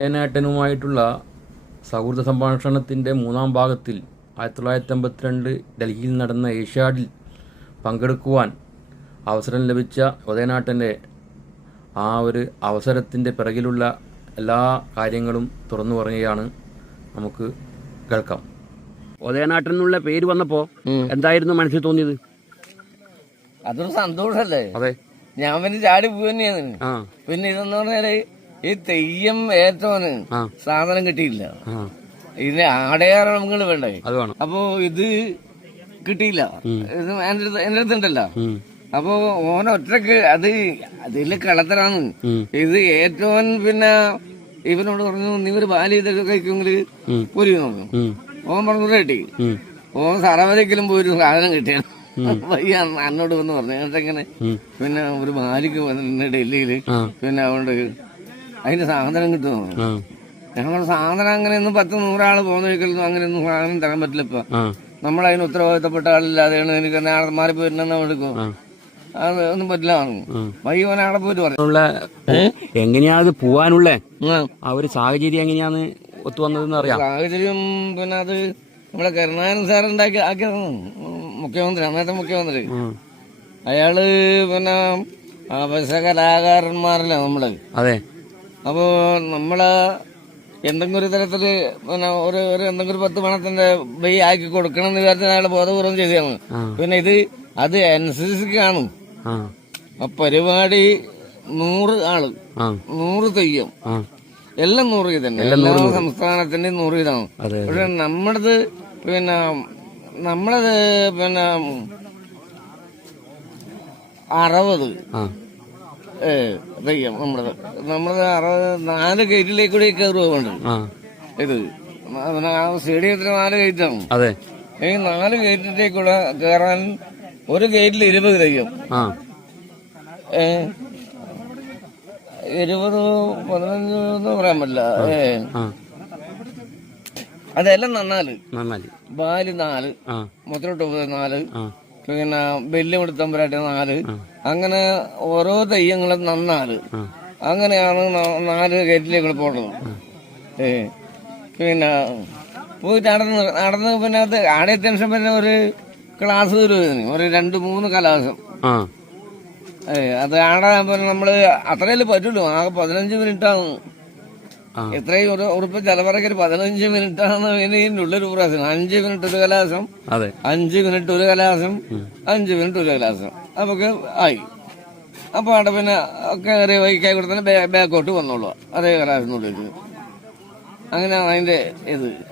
ജയനേട്ടനുമായിട്ടുള്ള സൗഹൃദ സംഭാഷണത്തിൻ്റെ മൂന്നാം ഭാഗത്തിൽ 1952 ഡൽഹിയിൽ നടന്ന ഏഷ്യാഡിൽ പങ്കെടുക്കുവാൻ അവസരം ലഭിച്ച ഉദയനാട്ടൻ്റെ ആ ഒരു അവസരത്തിൻ്റെ പിറകിലുള്ള എല്ലാ കാര്യങ്ങളും തുറന്നു പറയുകയാണ്. നമുക്ക് കേൾക്കാം. ഉദയനാട്ടൻ എന്നുള്ള പേര് വന്നപ്പോൾ എന്തായിരുന്നു മനസ്സിൽ തോന്നിയത്? അതൊരു സന്തോഷല്ലേ. അതെ, ഞാൻ പിന്നെ ചാടി പോവുകയാണ്. പിന്നെ ഇതെന്ന് പറഞ്ഞാല് ഈ തെയ്യം ഏറ്റവന് സാധനം കിട്ടിയില്ല. ഇതിന് ആടയാറ് നമുക്ക് വേണ്ടേ, അപ്പൊ ഇത് കിട്ടിയില്ല. ഇത് എന്റെ അടുത്തുണ്ടല്ലോ. അപ്പൊ ഓനൊറ്റക്ക് അതില് കളത്തരാണ്. ഇത് ഏറ്റവൻ പിന്നെ ഇവനോട് പറഞ്ഞു, നീ ഒരു ബാലി ഇതൊക്കെ കഴിക്കുമെങ്കിൽ പൊരി നോക്കും. ഓൻ പറഞ്ഞു കിട്ടി. ഓൻ സറവരക്കലും പോയി സാധനം കിട്ടിയാണ്. വയ്യ എന്നോട് വന്ന് പറഞ്ഞു. എന്നിട്ടെങ്ങനെ പിന്നെ ഒരു ബാലിക്ക് വന്നിട്ടുണ്ട് ഡൽഹിയില്. പിന്നെ അതുകൊണ്ട് അതിന്റെ സാധനം കിട്ടുന്നു. ഞങ്ങളുടെ സാധനം അങ്ങനെയൊന്നും 10-100 പോകുന്ന ഒരിക്കലും അങ്ങനെയൊന്നും സാധനം തരാൻ പറ്റില്ല. ഇപ്പൊ നമ്മളതിന് ഉത്തരവാദിത്തപ്പെട്ട ആളില്ലാതെയാണ് എനിക്ക് നാളെ മാറിപ്പോയിരുന്ന എടുക്കും. അത് ഒന്നും പറ്റില്ല. വൈകി നാളെ പോയിട്ട് പറഞ്ഞു. എങ്ങനെയാ അത് പോവാനുള്ള ആ ഒരു സാഹചര്യം എങ്ങനെയാന്ന് ഒത്തു വന്നതെന്ന് അറിയാം. സാഹചര്യം പിന്നെ അത് നമ്മളെ കരുണാകരൻ സാർ ആക്കിയതാണ്. മുഖ്യമന്ത്രി, അന്നത്തെ മുഖ്യമന്ത്രി. അയാള് പിന്നെ പൈസ കലാകാരന്മാരല്ല നമ്മള്. അതെ. അപ്പോ നമ്മള് എന്തെങ്കിലും ഒരു തരത്തില് പിന്നെ ഒരു എന്തെങ്കിലും ഒരു 10 പണത്തിന്റെ ബൈ ആക്കി കൊടുക്കണം എന്ന് വിചാരിച്ച അയാളെ ബോധപൂർവ്വം ചെയ്തതാണ്. പിന്നെ അത് NCCക്കാണ്. ആ പരിപാടി 100 ആള്, 100 തെയ്യം, എല്ലാം 100 ഇതന്നെ. എല്ലാ സംസ്ഥാനത്തിന്റെയും 100 ഇതാണ്. പക്ഷെ നമ്മളത് പിന്നെ 60 തെയ്യം. നമ്മളത് 4 ഗേറ്റിലേക്കൂടെ കയറുകൊണ്ട് ഇത് സ്റ്റേഡിയത്തിന് 4 ഗേറ്റാണ്. ഈ 4 ഗേറ്റിലേക്കൂടെ കയറാൻ ഒരു ഗേറ്റിൽ 20 തെയ്യം. 20, 15 എന്ന് പറയാൻ പറ്റില്ല. അതെല്ലാം നന്നാല് ബാല് 4, മുത്തലോട്ട് 4, പിന്നെ വെല്ലുമെടുത്തമ്പരായിട്ട് 4, അങ്ങനെ ഓരോ തെയ്യങ്ങളും നന്നാല്. അങ്ങനെയാണ് 4 ഗേറ്റിലേക്ക് പോണത്. പിന്നെ പോയിട്ട് നടന്ന് പിന്നെ അത് ആടെ ടെൻഷൻ. പിന്നെ ഒരു ക്ലാസ് തരുവതിന് ഒരു 2-3 കലാസം. അത് ആടെ പിന്നെ നമ്മള് അത്രയല്ലേ പറ്റുള്ളൂ. ആകെ 15 മിനിറ്റാണ്. എത്രയും ഉറപ്പ് ചിലവരൊക്കെ 15 മിനിറ്റാണ് ഇതിന്റെ ഉള്ളൊരു പ്രാവശ്യം. 5 മിനിറ്റ് ഒരു കലാസം, 5 മിനിറ്റ് ഒരു കലാസം, 5 മിനിറ്റ് ഒരു കലാസം. നമുക്ക് ആയി. അപ്പൊ അവിടെ പിന്നെ കയറി വൈക്കായി കൊടുത്തന്നെ ബാക്കോട്ട് വന്നോളൂ. അതേ കലാസത്തിനുള്ളിൽ. അങ്ങനെയാണ് അതിന്റെ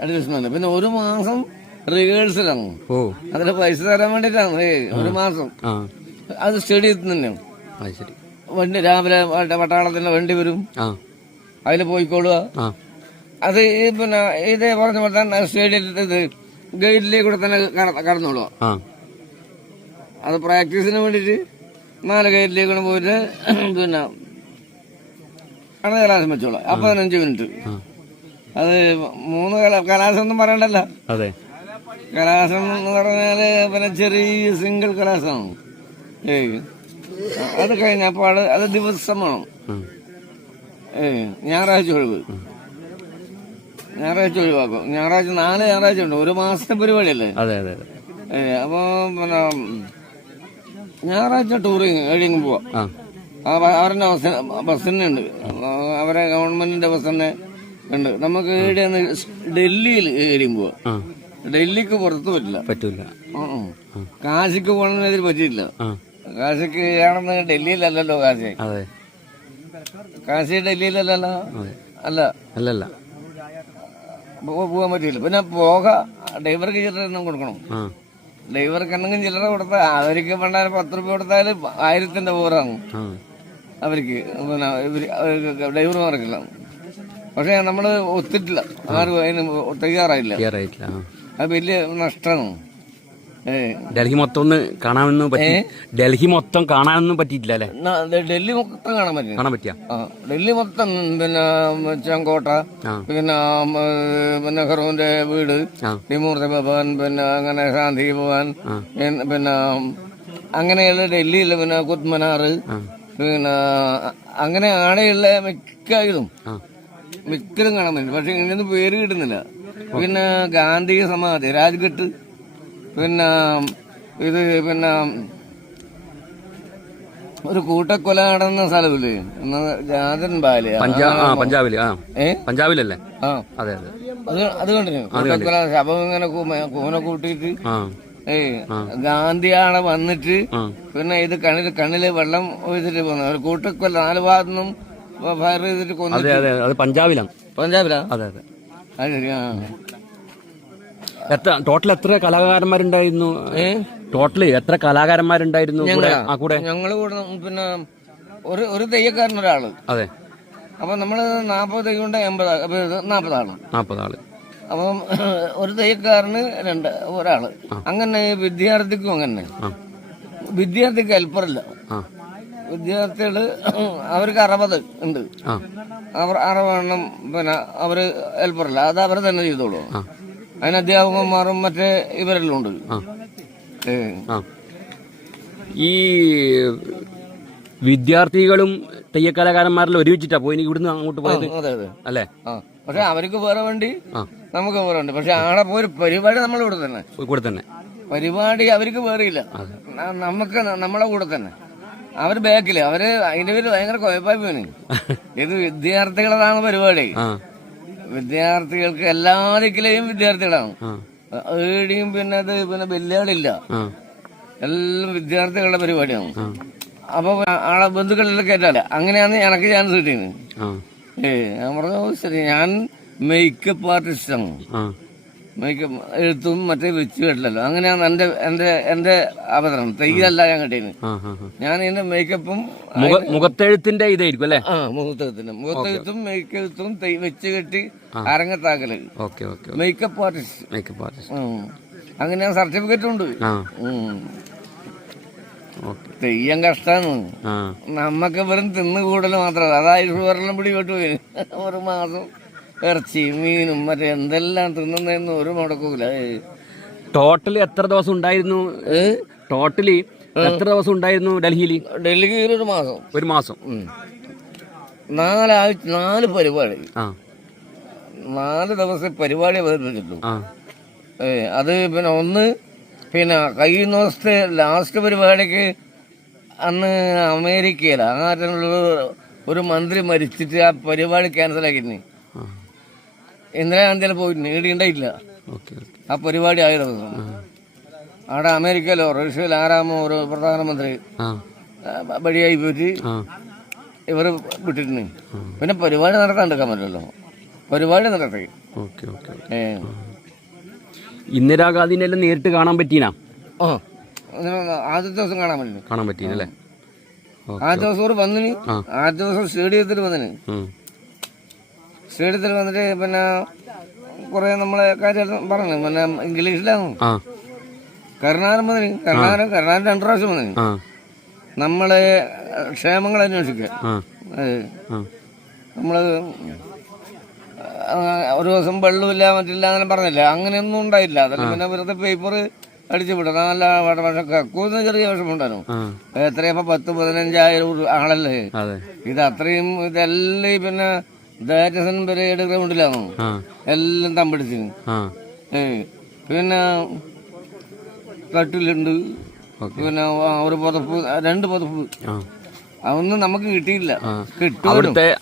അഡ്ജസ്റ്റ്മെന്റ്. പിന്നെ 1 മാസം റിഹേഴ്സലാണ്. അതിന് പൈസ തരാൻ വേണ്ടിട്ടാണ് 1 മാസം. അത് സ്റ്റേഡിയത്തിൽ തന്നെയാണ്. വണ്ടി രാവിലെ പട്ടാളത്തിന്റെ വണ്ടി വരും, അതില് പോയിക്കോളുക. അത് പിന്നെ ഇതേ പറഞ്ഞ പോലെ തന്നെ സ്റ്റേഡിയത്തിൽ ഗേറ്റിലേക്ക് കൂടെ തന്നെ കടന്നോളുക. അത് പ്രാക്ടീസിന് വേണ്ടിട്ട് 4 ഗേറ്റിലേക്ക് പോയിട്ട് പിന്നെ കലാസം വെച്ചോളാം. 15 മിനിറ്റ്. അത് 3 കലാസം ഒന്നും പറയണ്ടല്ല. കലാസം എന്ന് പറഞ്ഞാല് പിന്നെ ചെറിയ സിംഗിൾ കലാസമാണ്. അത് കഴിഞ്ഞപ്പോൾ അത് ദിവസമാണ്. ഞായറാഴ്ച ഒഴിവാക്കും. ഞായറാഴ്ച 4 ഞായറാഴ്ച ഉണ്ട്. 1 മാസത്തെ പരിപാടിയല്ലേ. അപ്പൊ പിന്നെ ഞായറാഴ്ച ടൂറിങ് എവിടെയെങ്കിലും പോവാം. അവരുടെ ബസ് തന്നെ ഉണ്ട്. അവരെ ഗവൺമെന്റിന്റെ ബസ് തന്നെ ഉണ്ട്. നമുക്ക് എവിടെയാണ് ഡൽഹിയിൽ എവിടെയും പോവാം. ഡൽഹിക്ക് പുറത്ത് പറ്റില്ല. കാശിക്ക് പോകണമെന്നതിൽ പറ്റിയില്ല. കാശിക്ക് ആണെന്ന് ഡൽഹിയിലല്ലല്ലോ. കാശി ഡൽഹിയിലല്ല. അല്ല പോകാൻ പറ്റില്ല. പിന്നെ ഡ്രൈവർക്ക് ചില്ലറ കൊടുക്കണം. ഡ്രൈവർക്ക് എന്തെങ്കിലും ചില്ലറ കൊടുത്താൽ അവർക്ക് പണ്ടാലും 10 രൂപ കൊടുത്താൽ 1000ന്റെ പോറാണ് അവർക്ക്. പിന്നെ ഡ്രൈവർമാർക്കില്ല. പക്ഷെ നമ്മള് ഒത്തിട്ടില്ല. ആരും അതിന് തയ്യാറായില്ല. അത് വലിയ നഷ്ടമാണ്. ഡൽഹി മൊത്തം ഒന്ന് കാണാനൊന്നും പറ്റിയിട്ടില്ല അല്ലെ? ഡൽഹി മൊത്തം കാണാൻ പറ്റിയ ഡൽഹി മൊത്തം. പിന്നെ ചെങ്കോട്ട, പിന്നെ നെഹ്റുവിന്റെ വീട്, വിമൂർത്തി ഭവൻ, പിന്നെ അങ്ങനെ ശാന്തി ഭവൻ, പിന്നെ അങ്ങനെയുള്ള ഡൽഹിയിലെ പിന്നെ കുത്മനാർ, പിന്നെ അങ്ങനെ ആടെയുള്ള മിക്ക ഇതും മിക്കതും കാണാൻ പറ്റും. പക്ഷെ ഇങ്ങനെയൊന്നും പേര് കിട്ടുന്നില്ല. പിന്നെ ഗാന്ധി സമാധി, രാജ്ഘട്ട്, പിന്നെ ഇത്, പിന്നെ ഒരു കൂട്ടക്കൊല നടന്ന സ്ഥലമില്ലേ, ജാതൻ ബാല, പഞ്ചാബില്. പഞ്ചാബിലല്ലേ? അതെ അതെ. അത് കണ്ടിന്യൂ കൂട്ടക്കൊല. ശവം ഇങ്ങനെ കൂന കൂട്ടിയിട്ട് ഗാന്ധിയാണ് വന്നിട്ട് പിന്നെ ഇത് കണ്ണില് വെള്ളം ഒഴിച്ചിട്ട് പോകുന്നത്. ഒരു കൂട്ടക്കൊല 4 ഭാഗത്തുനിന്നും ഫയർ ചെയ്തിട്ട് കൊന്നു. പഞ്ചാബിലാണ്. പഞ്ചാബിലാ? അതെ അതെ. അത് ശരി. ടോട്ടൽ എത്ര കലാകാരന്മാരുണ്ടായിരുന്നു? ടോട്ടല് എത്ര കലാകാരന്മാരുണ്ടായിരുന്നു കൂടെ? ഞങ്ങള് കൂടെ പിന്നെ ഒരു തെയ്യക്കാരൻ ഒരാള്. അതെ. അപ്പൊ നമ്മള് 40 തെയ്യുണ്ട്, 40 ആള്. 40 ആള്. അപ്പം ഒരു തെയ്യക്കാരന് ഒരാള്. അങ്ങനെ വിദ്യാർത്ഥിക്കും അങ്ങനെ. വിദ്യാർത്ഥിക്ക് ഹെൽപ്പറില്ല. വിദ്യാർത്ഥികള് അവർക്ക് 60 ഉണ്ട്. അവർ 60 പിന്നെ അവര് ഹെൽപ്പറില്ല. അത് അവരെ തന്നെ ചെയ്തോളൂ. അതിന് അധ്യാപകന്മാരും മറ്റേ ഇവരെല്ലാം ഉണ്ട്. ഈ വിദ്യാർത്ഥികളും തെയ്യക്കലാകാരന്മാരെല്ലാം ഒരുമിച്ചിട്ടാ പോയി ഇവിടുന്ന് അങ്ങോട്ട് പോയത്? അതെ അതെ അല്ലേ? പക്ഷെ അവർക്ക് വേറെ വണ്ടി, നമുക്ക് വേറെ വണ്ടി. പക്ഷെ ആടെ പോയി പരിപാടി നമ്മൾ ഇവിടെ തന്നെ പരിപാടി. അവർക്ക് വേറെ ഇല്ല, നമുക്ക് നമ്മളെ കൂടെ തന്നെ. അവര് ബാക്കില്, അവര് അതിന്റെ പേര് ഭയങ്കര കുഴപ്പമായി പോയിന്. ഇത് വിദ്യാർത്ഥികളതാണ് പരിപാടി. വിദ്യാർത്ഥികൾക്ക് എല്ലാ ദിക്കിലെയും വിദ്യാർത്ഥികളാണ്. ഏടിയും പിന്നെ അത് പിന്നെ വെല്ലുകളില്ല, എല്ലാം വിദ്യാർത്ഥികളുടെ പരിപാടിയാണ്. അപ്പൊ ആളെ ബന്ധുക്കളെല്ലാം കേട്ടാലേ അങ്ങനെയാണ് എനിക്ക് ചാൻസ് കിട്ടിയത്. ഞാൻ പറഞ്ഞു ശരി, ഞാൻ മേക്കപ്പ് ആർട്ടിസ്റ്റാണ്. മേക്കപ്പ് എഴുത്തും മറ്റേ വെച്ച് കേട്ടില്ലല്ലോ. അങ്ങനെയാണ് എന്റെ അവതരണം. തെയ്യല്ല ഞാൻ കിട്ടിയത്. ഞാൻ ഇതിന്റെ മേക്കപ്പും മുഖത്തെഴുത്തിന്റെ ഇതായിരിക്കും അല്ലേ? മുഖത്തെഴുത്തും മേക്കെഴുത്തും വെച്ച് കെട്ടി അരങ്ങത്താക്കല്. Makeup artist. അങ്ങനെ ഞാൻ സർട്ടിഫിക്കറ്റും ഉണ്ട്. തെയ്യം കഷ്ടാണ്. നമ്മക്ക് വെറും തിന്ന് കൂടുതൽ മാത്രമല്ല, അതായത് വെള്ളം പിടിപെട്ട് പോയി. ഒരു മാസം ഇറച്ചിയും മീനും മറ്റേ എന്തെല്ലാം തിന്നുന്നതെന്ന് ഒരു മുടക്കൂല. ടോട്ടല് എത്ര ദിവസം ഉണ്ടായിരുന്നു? ടോട്ടലി എത്ര ദിവസം ഉണ്ടായിരുന്നു ഡൽഹിയിൽ? ഡൽഹിയിൽ ഒരു മാസം. 4 പരിപാടി, 4 ദിവസം പരിപാടി അവതരിപ്പിച്ചിട്ടു. അത് പിന്നെ ഒന്ന് പിന്നെ കഴിയുന്ന ദിവസത്തെ ലാസ്റ്റ് പരിപാടിക്ക് അന്ന് അമേരിക്കയില ഒരു മന്ത്രി മരിച്ചിട്ട് ആ പരിപാടി ക്യാൻസലാക്കിയിരുന്നു. ഇന്ദിരാഗാന്ധിയിൽ പോയിട്ട് ഇടിയുണ്ടായില്ല ആ പരിപാടി ആയ ദിവസം. അവിടെ അമേരിക്കയിലോ റഷ്യയിലോ ആരാമോ ഒരു പ്രധാനമന്ത്രി വഴിയായി പോയിട്ട് ഇവർ വിട്ടിട്ടുണ്ട്. പിന്നെ പരിപാടി നടത്താണ്ടിരിക്കാൻ പറ്റുമല്ലോ, പരിപാടി നടത്തി. ഇന്ദിരാഗാന്ധിനെ എല്ലാം നേരിട്ട് കാണാൻ പറ്റീനാ? ആദ്യത്തെ ദിവസം കാണാൻ പറ്റീനല്ലേ? ആദ്യ ദിവസം വന്നിന്. ആദ്യ ദിവസം സ്റ്റേഡിയത്തിൽ വന്നിന്. സ്റ്റേഡിയത്തിൽ വന്നിട്ട് പിന്നെ കുറെ നമ്മളെ കാര്യം പറഞ്ഞു. പിന്നെ ഇംഗ്ലീഷിലാണ് കരുണാകരൻ വന്നിന്. കരുണാകരൻ 2 പ്രാവശ്യം വന്നിന്. നമ്മളെ ക്ഷേമങ്ങൾ അന്വേഷിക്കുക. നമ്മള് ഒരു ദിവസം വെള്ളമില്ല മറ്റില്ല അങ്ങനെ പറഞ്ഞില്ല, അങ്ങനെയൊന്നും ഉണ്ടായില്ല. അതല്ല പിന്നെ വെറുതെ പേപ്പർ അടിച്ചു വിടും. നല്ല കക്കൂന്ന് ചെറിയ വിഷമുണ്ടായിരുന്നു. എത്രയപ്പോ 10-15,000 ആളല്ലേ ഇത്. അത്രയും ഇതെല്ലാം പിന്നെ ദേജസൻ പരേഡ് ഗ്രൗണ്ടിലാണോ എല്ലാം തമ്പിടിച്ചു. പിന്നെ കട്ടിലുണ്ട്, പിന്നെ ഒരു പുതപ്പ്, 2 പുതപ്പ്, അതൊന്നും നമുക്ക് കിട്ടിയില്ല.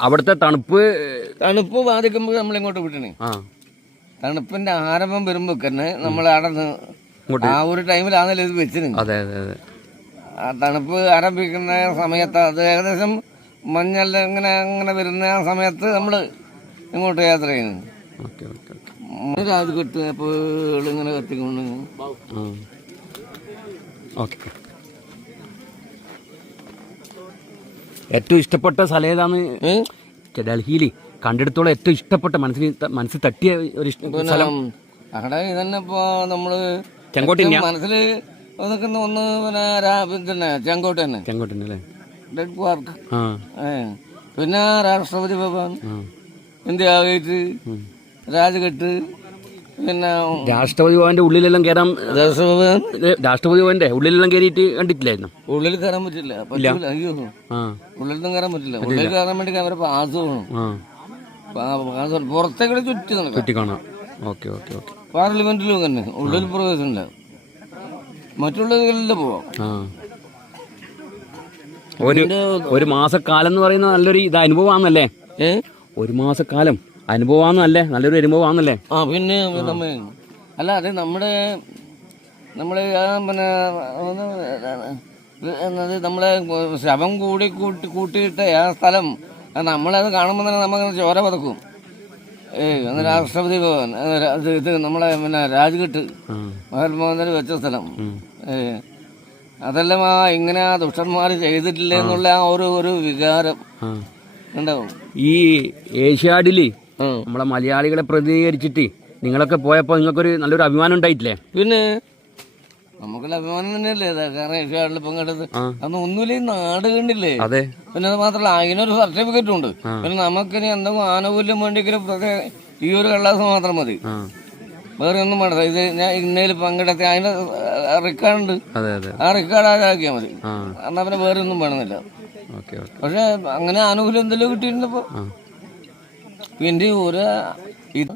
അവിടുത്തെ തണുപ്പ് ബാധിക്കുമ്പോൾ നമ്മളിങ്ങോട്ട് വിട്ടണേ. തണുപ്പിന്റെ ആരംഭം വരുമ്പോ തന്നെ നമ്മൾ അവിടെ ആ ഒരു ടൈമിലാണല്ലോ ഇത് വെച്ചിന്. ആ തണുപ്പ് ആരംഭിക്കുന്ന സമയത്ത് അത് ഏകദേശം മഞ്ഞെല്ലാം അങ്ങനെ വരുന്ന ആ സമയത്ത് നമ്മള് ഇങ്ങോട്ട് യാത്ര ചെയ്യുന്നു. രാജ് കെട്ട് എപ്പോഴും ഇങ്ങനെ കത്തിക്കൊണ്ട്. ഏറ്റവും ഇഷ്ടപ്പെട്ട സ്ഥലം ഏതാണ് ഡൽഹിയിൽ? കണ്ടെടുത്തോളം ഏറ്റവും ഇഷ്ടപ്പെട്ട മനസ്സിൽ തട്ടിയ ഒരു സ്ഥലം? അവിടെ ഇതന്നെ ഇപ്പൊ നമ്മള് മനസ്സിൽ നിൽക്കുന്ന ഒന്ന് പിന്നെ ചെങ്കോട്ട തന്നെ. ചെങ്കോട്ടല്ലേ? Dead park. പിന്നെ രാഷ്ട്രപതി ഭവൻ, ഇന്ത്യ ഗേറ്റ്, രാജ്ഘട്ട്. പിന്നെ രാഷ്ട്രപതി ഭവന്റെ ഉള്ളിലെല്ലാം കയറാൻ, രാഷ്ട്രപതി ഭവന്റെ ഉള്ളിലെല്ലാം കയറിയിട്ട് കണ്ടിട്ടില്ലായിരുന്നു? ഉള്ളിൽ കയറാൻ പറ്റില്ല. അയ്യോ, ഉള്ളിലൊന്നും കയറാൻ പറ്റില്ല. ഉള്ളിൽ കയറാൻ വേണ്ടി അവരെ പാസ് വേണം. പുറത്തേക്ക് ചുറ്റി നടക്കാം. ചുറ്റി കാണാം. Okay okay okay. പാർലമെന്റിലും തന്നെ ഉള്ളിൽ പ്രവേശനമില്ല, മറ്റുള്ളവരിലെല്ലാം പോവാം. ഒരു മാസക്കാലം എന്ന് പറയുന്നത് നല്ലൊരു ഇത് അനുഭവമാണല്ലേ? ഒരു മാസക്കാലം അനുഭവമാണല്ലേ? നല്ലൊരു അനുഭവമാണല്ലേ? പിന്നെ അല്ല അത് നമ്മള് പിന്നെ എന്നത് നമ്മളെ ശവം കൂട്ടിയിട്ട് ആ സ്ഥലം നമ്മളത് കാണുമ്പോൾ തന്നെ നമുക്കങ്ങനെ ചോര പതക്കും. അന്ന് രാഷ്ട്രപതി ഭവൻ, ഇത് നമ്മളെ പിന്നെ രാജ്ഘട്ട് മഹാത്മാഗാന്ധി വെച്ച സ്ഥലം. അതെല്ലാം ഇങ്ങനെ ആ ദുഷ്ടന്മാർ ചെയ്തിട്ടില്ല എന്നുള്ള ആ ഒരു വികാരം ഉണ്ടാവും. ഈ ഏഷ്യാഡില് നമ്മളെ മലയാളികളെ പ്രതികരിച്ചിട്ട് നിങ്ങളൊക്കെ പോയപ്പോ നിങ്ങൾക്കൊരു നല്ലൊരു അഭിമാനം ഉണ്ടായിട്ടില്ലേ? പിന്നെ നമുക്കുള്ള അഭിമാനം തന്നെയല്ലേ. കാരണം ഏഷ്യാഡിൽ പങ്കെടുത്ത് അന്ന് ഒന്നുമില്ല, ഈ നാട് കണ്ടില്ലേ. അതെ. പിന്നെ അത് മാത്രമല്ല അതിനൊരു സർട്ടിഫിക്കറ്റും ഉണ്ട്. പിന്നെ നമുക്കിനി എന്തെങ്കിലും ആനുകൂല്യം വേണ്ടിയെങ്കിലും ഈ ഒരു കള്ളാസ് മാത്രം മതി, വേറെ ഒന്നും വേണ്ട. ഇത് ഞാൻ ഇന്നയിൽ പങ്കെടുത്ത അതിന്റെ റെക്കോർഡുണ്ട്, ആ റെക്കോർഡ് ആക്കിയാൽ മതി. എന്നാ പിന്നെ വേറെ ഒന്നും വേണമെന്നില്ല. പക്ഷെ അങ്ങനെ ആനുകൂല്യം എന്തെങ്കിലും കിട്ടിയിരുന്നപ്പോ പിന്നെ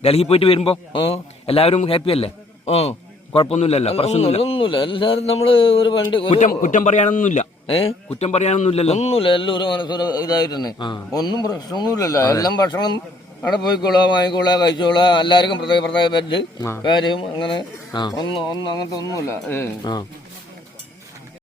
ഡൽഹി പോയിട്ട് വരുമ്പോ എല്ലാവരും ഹാപ്പി അല്ലേ? കുഴപ്പമൊന്നുമില്ലല്ലോ, ഒന്നുമില്ല. എല്ലാവരും നമ്മള് ഒരു വണ്ടി കുറ്റം പറയാനൊന്നുമില്ല, കുറ്റം പറയാനൊന്നുമില്ലല്ലോ. ഒന്നുമില്ല, എല്ലാവരും മനസ്സോടെ ഇതായിട്ട് തന്നെ ഒന്നും പ്രശ്നമൊന്നുമില്ലല്ലോ. എല്ലാം ഭക്ഷണം അവിടെ പോയിക്കോളാ, വാങ്ങിക്കോളാ, കഴിച്ചോളാ, എല്ലാവർക്കും പ്രത്യേക ബെഡ് കാര്യം അങ്ങനെ ഒന്നും അങ്ങനത്തെ ഒന്നുമില്ല.